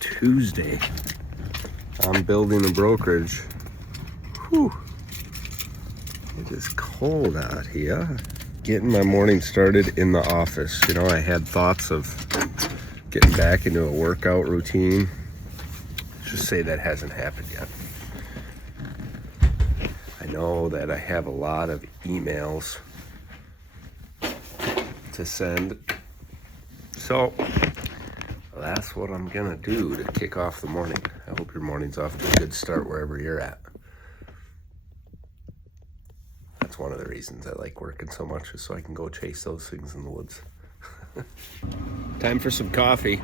Tuesday. I'm building a brokerage. Whew. It is cold out here. Getting my morning started in the office. You know, I had thoughts of getting back into a workout routine. Just say that hasn't happened yet. I know that I have a lot of emails to send. So that's what I'm gonna do to kick off the morning. I hope your morning's off to a good start wherever you're at. That's one of the reasons I like working so much, is so I can go chase those things in the woods. Time for some coffee.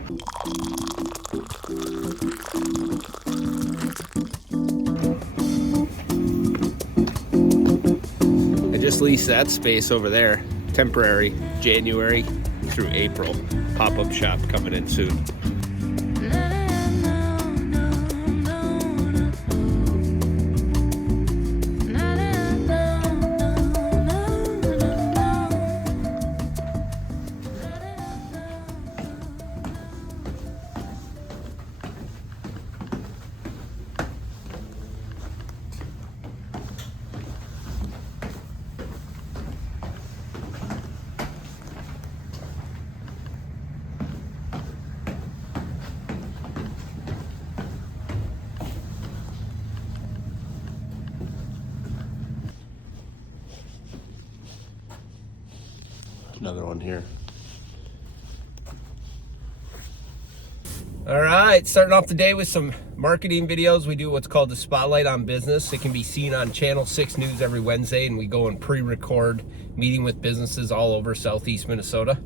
I just leased that space over there, temporary, January through April. Pop-up shop coming in soon. Another one here. All right, starting off the day with some marketing videos. We do what's called the Spotlight on Business. It can be seen on Channel 6 News every Wednesday, and we go and pre-record meeting with businesses all over Southeast Minnesota.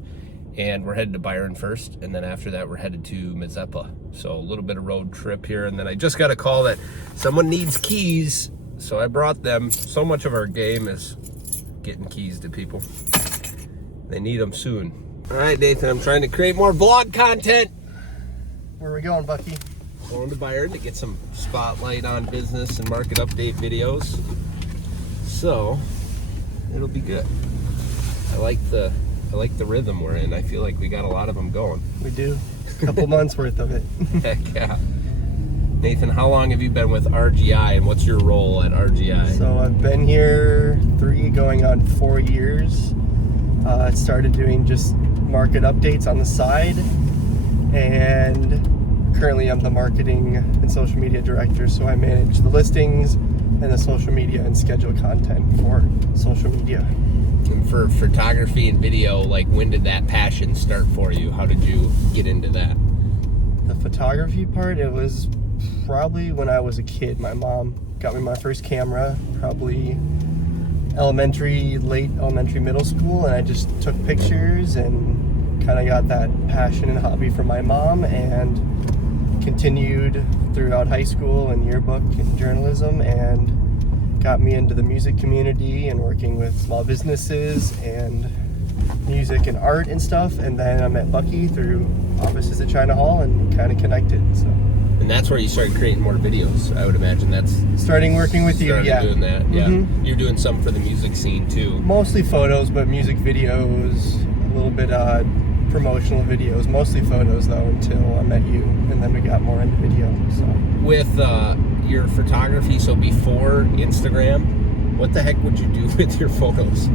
And we're headed to Byron first, and then after that we're headed to Mazeppa. So a little bit of road trip here, and then I just got a call that someone needs keys, so I brought them. So much of our game is getting keys to people. They need them soon. All right, Nathan, I'm trying to create more vlog content. Where are we going, Bucky? Going to Byron to get some Spotlight on Business and market update videos. So it'll be good. I like the rhythm we're in. I feel like we got a lot of them going. We do. A couple months worth of it. Heck yeah. Nathan, how long have you been with RGI, and what's your role at RGI? So I've been here 3 going on 4 years. I started doing just market updates on the side, and currently I'm the marketing and social media director, so I manage the listings and the social media and schedule content for social media. And for photography and video, like, when did that passion start for you? How did you get into that? The photography part, it was probably when I was a kid. My mom got me my first camera, probably late elementary, middle school, and I just took pictures and kind of got that passion and hobby from my mom, and continued throughout high school and yearbook and journalism, and got me into the music community and working with small businesses and music and art and stuff. And then I met Bucky through offices at China Hall and kind of connected. So. And that's where you started creating more videos. I would imagine that's starting working with you. Yeah, doing that. Yeah, You're doing some for the music scene too. Mostly photos, but music videos, a little bit promotional videos. Mostly photos though, until I met you, and then we got more into video. So with your photography, so before Instagram, what the heck would you do with your photos?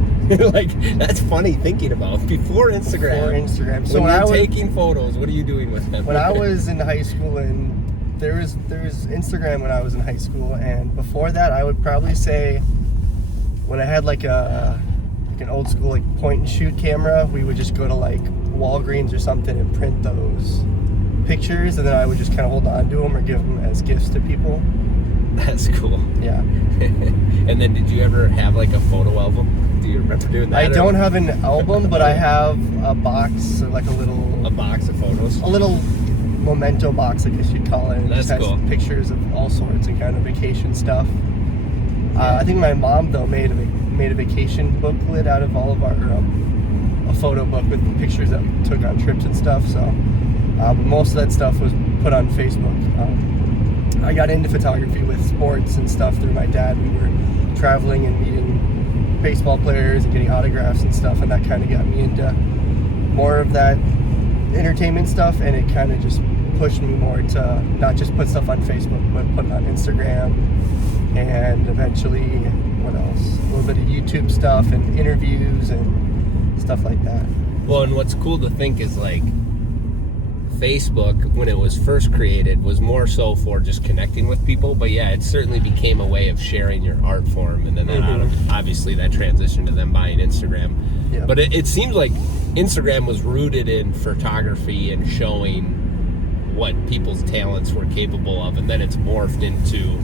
Like, that's funny thinking about before Instagram. So when you're taking photos, what are you doing with them? When I was in high school, and there was Instagram when I was in high school, and before that, I would probably say when I had like an old school like point and shoot camera, we would just go to like Walgreens or something and print those pictures, and then I would just kind of hold on to them or give them as gifts to people. That's cool. Yeah. And then did you ever have like a photo album? Do you remember doing that? I don't have an album, but I have a box, like a box of photos. A little memento box, I guess you'd call it. And That's just has cool. Pictures of all sorts and kind of vacation stuff. I think my mom though made a vacation booklet out of all of our a photo book with pictures that we took on trips and stuff. So, but most of that stuff was put on Facebook. I got into photography with sports and stuff through my dad. We were traveling and meeting baseball players and getting autographs and stuff, and that kind of got me into more of that entertainment stuff, and it kind of just pushed me more to not just put stuff on Facebook, but put it on Instagram, and eventually, what else? A little bit of YouTube stuff and interviews and stuff like that. Well, and what's cool to think is like Facebook, when it was first created, was more so for just connecting with people. But yeah, it certainly became a way of sharing your art form, and then obviously that transitioned to them buying Instagram. Yeah. But it seems like Instagram was rooted in photography and showing what people's talents were capable of, and then it's morphed into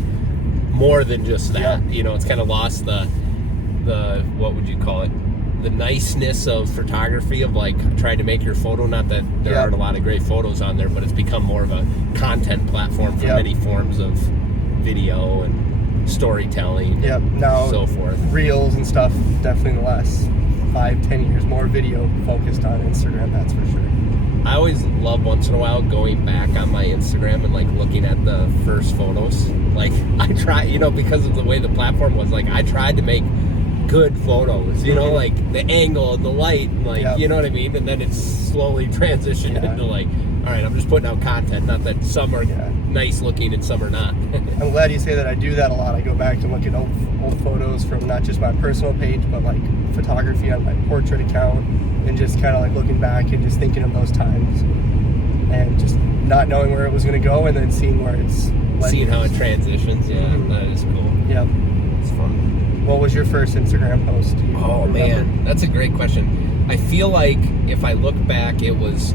more than just that. Yeah. You know, it's kind of lost the what would you call it? The niceness of photography, of like trying to make your photo. Not that there aren't a lot of great photos on there, but it's become more of a content platform for many forms of video and storytelling. Yep. Now, so forth. Reels and stuff, definitely in the last 5-10 years, more video focused on Instagram, that's for sure. I always love once in a while going back on my Instagram and like looking at the first photos. Like I try, you know, because of the way the platform was, like I tried to make good photos, you know, like the angle and the light, and like, you know what I mean? And then it's slowly transitioned into like, all right, I'm just putting out content, not that some are nice looking and some are not. I'm glad you say that. I do that a lot. I go back and look at old photos from not just my personal page, but like photography on my portrait account, and just kind of like looking back and just thinking of those times and just not knowing where it was going to go, and then seeing where it's seeing how it transitions. That is cool. Yep. It's fun. What was your first Instagram post? Oh man, that's a great question. I feel like if I look back, it was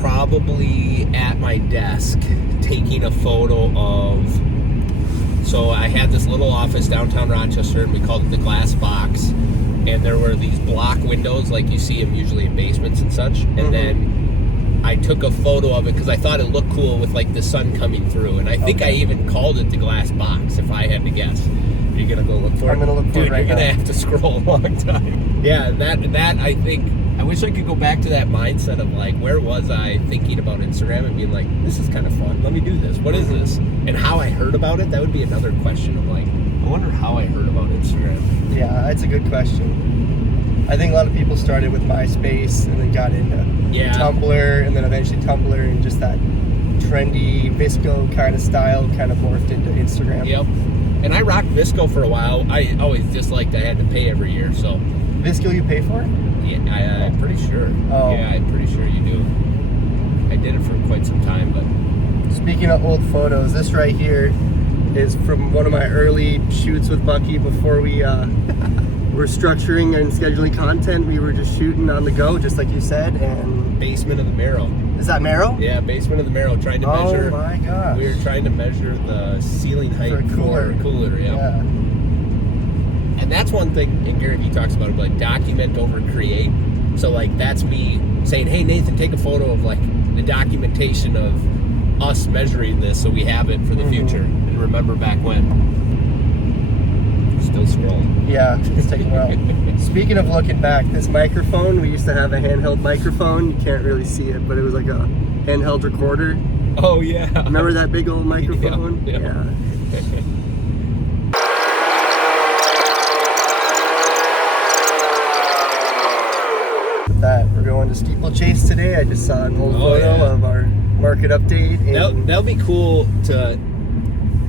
probably at my desk taking a photo of, so I had this little office downtown Rochester, and we called it the glass box, and there were these block windows like you see them usually in basements and such, and then I took a photo of it because I thought it looked cool with like the sun coming through, and I think I even called it the glass box, if I had to guess. Are you gonna go look for it? I'm gonna look for it right now. You're gonna have to scroll a long time. Yeah, that I think, I wish I could go back to that mindset of like, where was I thinking about Instagram and being like, this is kind of fun, let me do this, what is this? And how I heard about it, that would be another question of like, I wonder how I heard about Instagram. Yeah, that's a good question. I think a lot of people started with MySpace and then got into Tumblr, and then eventually Tumblr, and just that trendy VSCO kind of style kind of morphed into Instagram. Yep. And I rocked VSCO for a while. I always disliked I had to pay every year, so. VSCO you pay for? Yeah, I'm pretty sure. Oh. Yeah, I'm pretty sure you do. I did it for quite some time, but. Speaking of old photos, this right here is from one of my early shoots with Bucky before we were structuring and scheduling content. We were just shooting on the go, just like you said, and... Basement of the Marrow. Is that Marrow? Yeah, basement of the Marrow, trying to measure... Oh my gosh. We were trying to measure the ceiling height for a cooler, yeah. And that's one thing, and Gary Vee talks about it, like document over create. So like that's me saying, hey Nathan, take a photo of like the documentation of us measuring this so we have it for the future and remember back when. Still scrolling. Yeah, it's taking a while. Speaking of looking back, this microphone, we used to have a handheld microphone. You can't really see it, but it was like a handheld recorder. Oh yeah. Remember that big old microphone? Yeah. That we're going to Steeplechase today. I just saw an old photo of our market update. That'll be cool to,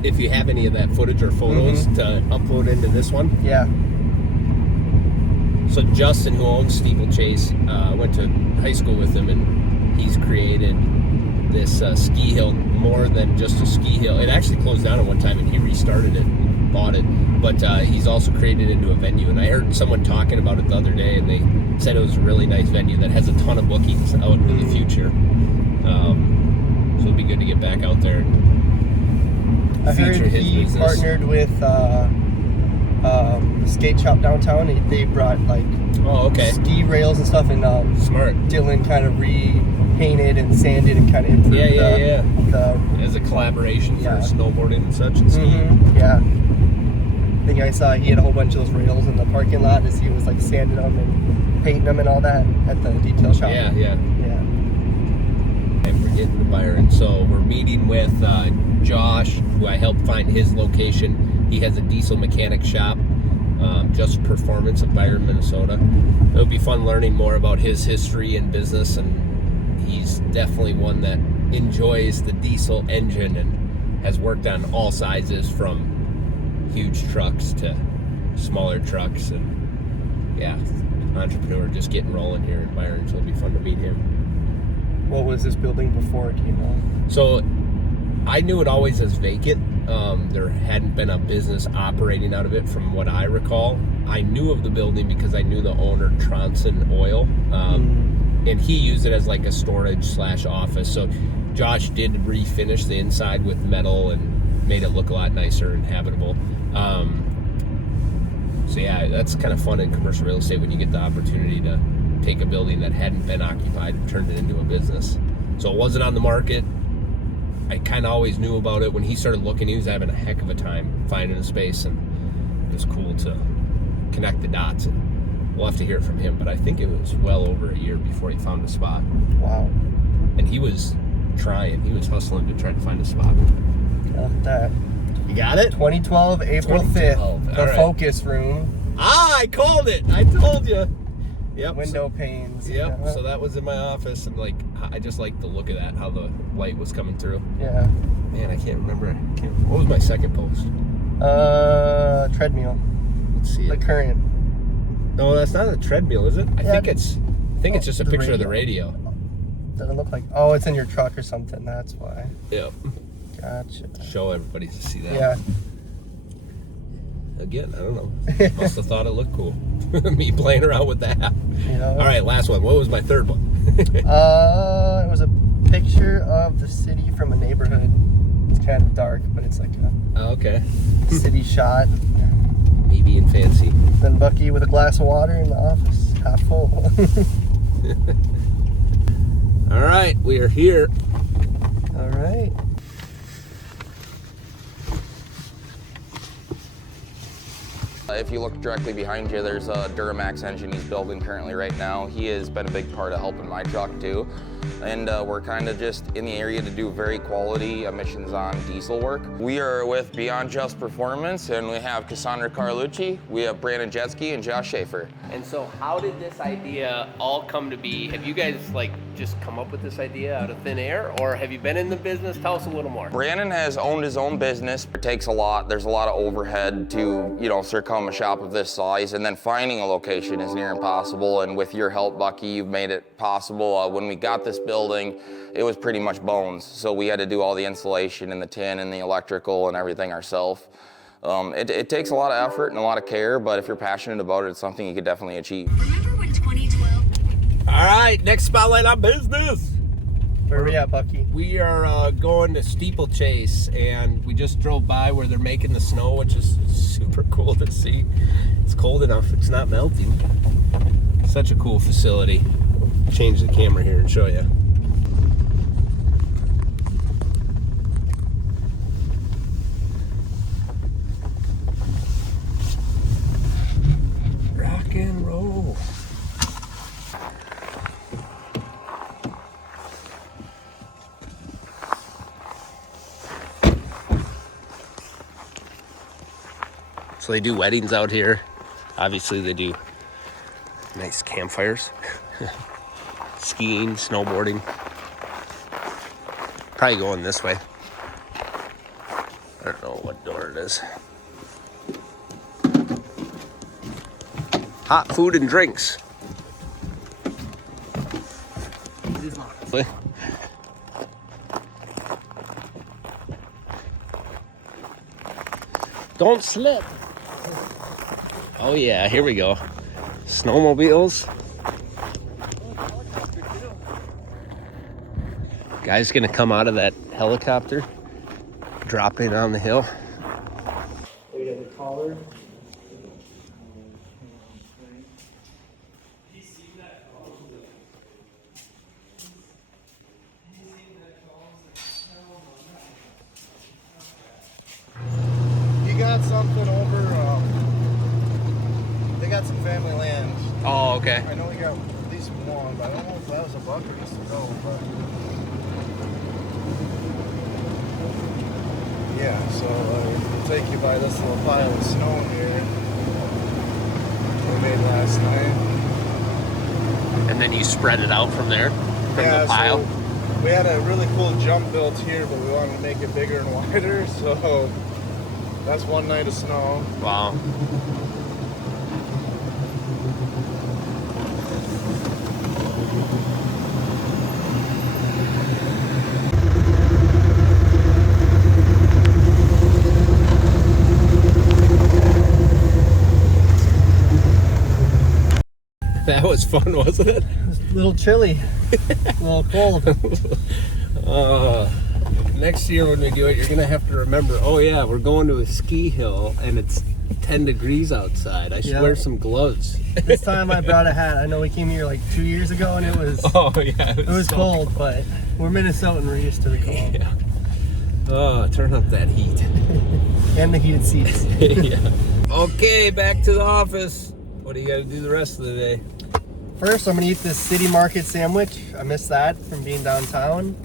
if you have any of that footage or photos, to upload into this one. Yeah. So Justin, who owns Steeplechase, went to high school with him, and he's created this ski hill, more than just a ski hill. It actually closed down at one time, and he restarted it and bought it. But he's also created it into a venue, and I heard someone talking about it the other day, and they said it was a really nice venue that has a ton of bookings out into the future. So it'd be good to get back out there and feature his business. He partnered with the skate shop downtown. They brought like ski rails and stuff, and smart. Dylan kind of repainted and sanded and kind of improved as a collaboration for snowboarding and such and skiing. Yeah. I think I saw he had a whole bunch of those rails in the parking lot as he was like sanding them and painting them and all that at the detail shop. Yeah. And we're getting to Byron. So we're meeting with Josh, who I helped find his location. He has a diesel mechanic shop, Just Performance of Byron, Minnesota. It'll be fun learning more about his history and business, and he's definitely one that enjoys the diesel engine and has worked on all sizes from huge trucks to smaller trucks. And yeah, entrepreneur just getting rolling here in Byron, so it'll be fun to meet him. What was this building before it came on? So I knew it always as vacant. There hadn't been a business operating out of it from what I recall. I knew of the building because I knew the owner, Tronson Oil, and he used it as like a storage / office. So Josh did refinish the inside with metal and made it look a lot nicer and habitable. So yeah, that's kind of fun in commercial real estate when you get the opportunity to take a building that hadn't been occupied and turn it into a business. So it wasn't on the market. I kind of always knew about it. When he started looking, he was having a heck of a time finding a space, and it was cool to connect the dots. And we'll have to hear it from him, but I think it was well over a year before he found a spot. Wow. And he was trying. He was hustling to try to find a spot. Look at that. You got it? 2012, April 5th. The right. Focus Room. Ah, I called it. I told you. Yep. Window panes. Yep. Yeah. So that was in my office, and like I just liked the look of that, how the light was coming through. Yeah. Man, I can't remember. What was my second post? Treadmill. Let's see. The current. No, that's not a treadmill, is it? I think it's just a the picture of the radio. Doesn't look like. Oh, it's in your truck or something. That's why. Yep. Gotcha. Show everybody to see that. Yeah. Again, I don't know. Must have thought it looked cool. Me playing around with that. Yeah. All right, last one. What was my third one? It was a picture of the city from a neighborhood. It's kind of dark, but it's like a Okay. city shot. Maybe in fancy. Then Bucky with a glass of water in the office, half full. All right, we are here. All right. If you look directly behind you, there's a Duramax engine he's building currently right now. He has been a big part of helping my truck too. And we're kind of just in the area to do very quality emissions on diesel work. We are with Beyond Just Performance, and we have Cassandra Carlucci, we have Brandon Jetski, and Josh Schaefer. And so how did this idea all come to be? Have you guys like just come up with this idea out of thin air, or have you been in the business? Tell us a little more. Brandon has owned his own business. It takes a lot. There's a lot of overhead to, circum a shop of this size, and then finding a location is near impossible. And with your help, Bucky, you've made it possible. When we got this building, it was pretty much bones. So we had to do all the insulation and the tin and the electrical and everything ourselves. It takes a lot of effort and a lot of care, but if you're passionate about it, it's something you could definitely achieve. Remember when 2012? All right, next spotlight on business. Where are we at, Bucky? We are going to Steeplechase, and we just drove by where they're making the snow, which is super cool to see. It's cold enough, it's not melting. Such a cool facility. I'll change the camera here and show you. Rock and roll. So they do weddings out here. Obviously they do nice campfires. Skiing, snowboarding. Probably going this way. I don't know what door it is. Hot food and drinks. Don't slip. Oh yeah, here we go. Snowmobiles. Guy's gonna come out of that helicopter, drop in on the hill. We got the collar. You got something over, they got some family land. Oh, okay. I know we got at least one, but I don't know if that was a buck or just a doe, but. Yeah, so we'll take you by this little pile of snow here we made last night. And then you spread it out from there. the pile? So we had a really cool jump built here, but we wanted to make it bigger and wider, so that's one night of snow. Wow. That was fun, wasn't it? It was a little chilly, a little cold. Next year when we do it, you're gonna have to remember, oh yeah, we're going to a ski hill and it's 10 degrees outside. I should Yeah. wear some gloves. This time I brought a hat. I know we came here like 2 years ago and it was Oh yeah, it was so cold, but we're Minnesotan, we're used to the cold. Yeah. Oh, turn up that heat. And the heated seats. Yeah. Okay, back to the office. What do you got to do the rest of the day? First, I'm gonna eat this city market sandwich. I missed that from being downtown.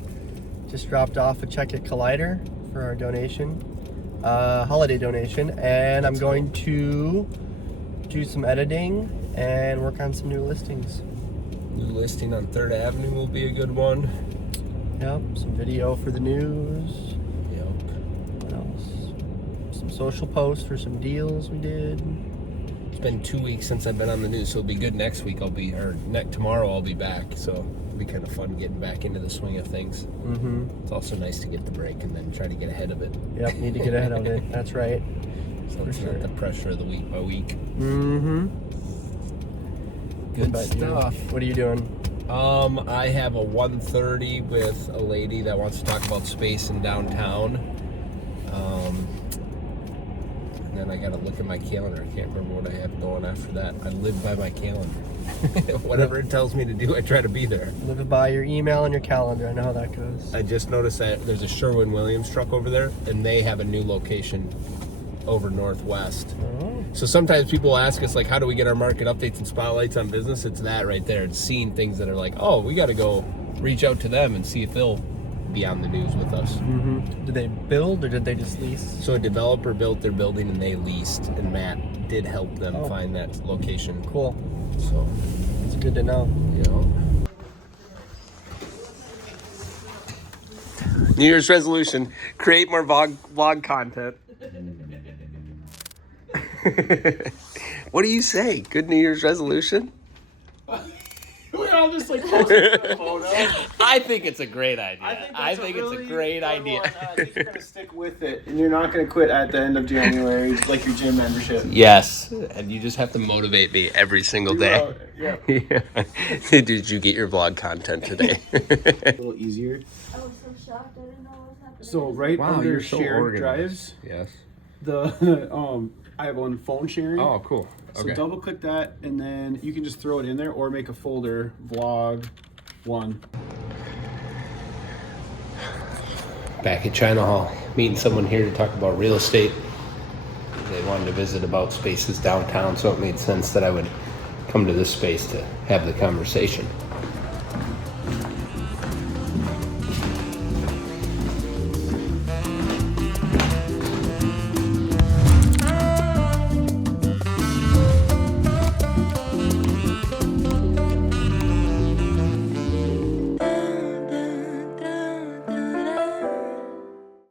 Just dropped off a check at Collider for our donation, holiday donation, and I'm going to do some editing and work on some new listings. New listing on 3rd Avenue will be a good one. Yep, some video for the news. Yep. What else? Some social posts for some deals we did. It's been 2 weeks since I've been on the news, so it'll be good next week. Tomorrow I'll be back, so it'll be kind of fun getting back into the swing of things. Mm-hmm. It's also nice to get the break and then try to get ahead of it. Yep, need to get ahead of it. That's right. So it's not the pressure of the week by week. Mm-hmm. Good But, stuff. What are you doing? I have a 1:30 with a lady that wants to talk about space in downtown. And then I got to look at my calendar. I can't remember what I have going after that. I live by my calendar. Whatever it tells me to do, I try to be there. Live by your email and your calendar. I know how that goes. I just noticed that there's a Sherwin-Williams truck over there, and they have a new location over Northwest. Oh. So sometimes people ask us, like, how do we get our market updates and spotlights on business? It's that right there. It's seeing things that are like, oh, we got to go reach out to them and see if they'll be on the news with us. Mm-hmm. Did they build or did they just lease? So a developer built their building and they leased, and Matt did help them find that location. Cool. So, It's good to know. you know. New Year's resolution, create more vlog content. What do you say? Good New Year's resolution? We all just like posted a photo. I think it's a great idea. I think it's a great idea. I think you're gonna stick with it, and you're not gonna quit at the end of January, like your gym membership. Yes, and you just have to motivate me every single day. Yeah. Yeah. Did you get your vlog content today? A little easier. I was so shocked. I didn't know what was happening. So right under you're so shared organized. drives, Yes. the I have one phone sharing. Oh, cool. So Okay. double click that, and then you can just throw it in there, or make a folder, vlog 1. Back at China Hall, meeting someone here to talk about real estate. They wanted to visit about spaces downtown, so it made sense that I would come to this space to have the conversation.